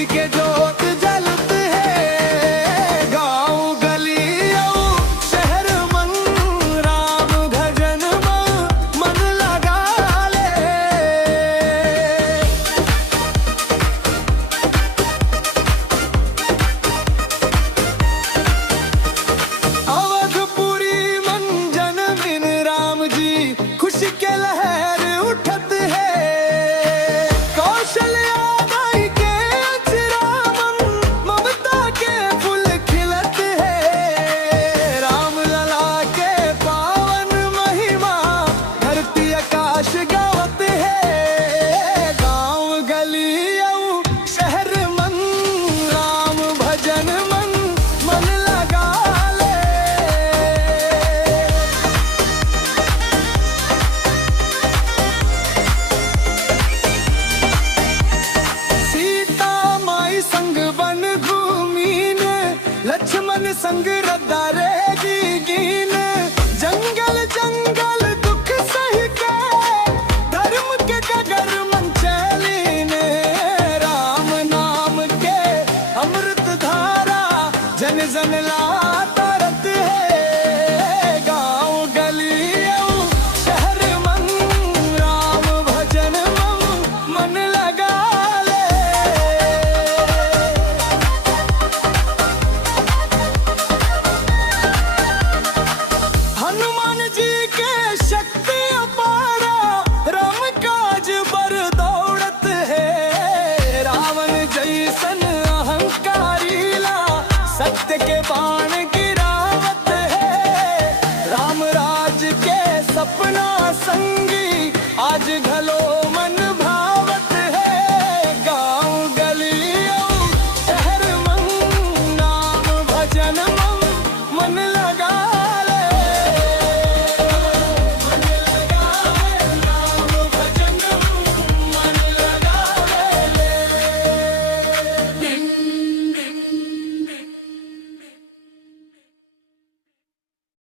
भक्ति के जोत जलत है। गाँव गली शहर मन राम भजन मन लगा ले। अवधपुरी मन जन बिन राम जी खुशी के लहर उठत है। लक्ष्मण संग रदारे गीन जंगल जंगल दुख सही के धर्म के डगर मन चलीन। राम नाम के अमृत धारा जन जन ला तरत है। गाँव गली शहर मन राम भजन मन लगा ले। हनुमान जी के शक्ति अपारा राम काज बर दौड़त है। रावण जैसन अहंकारी ला सत्य के बाण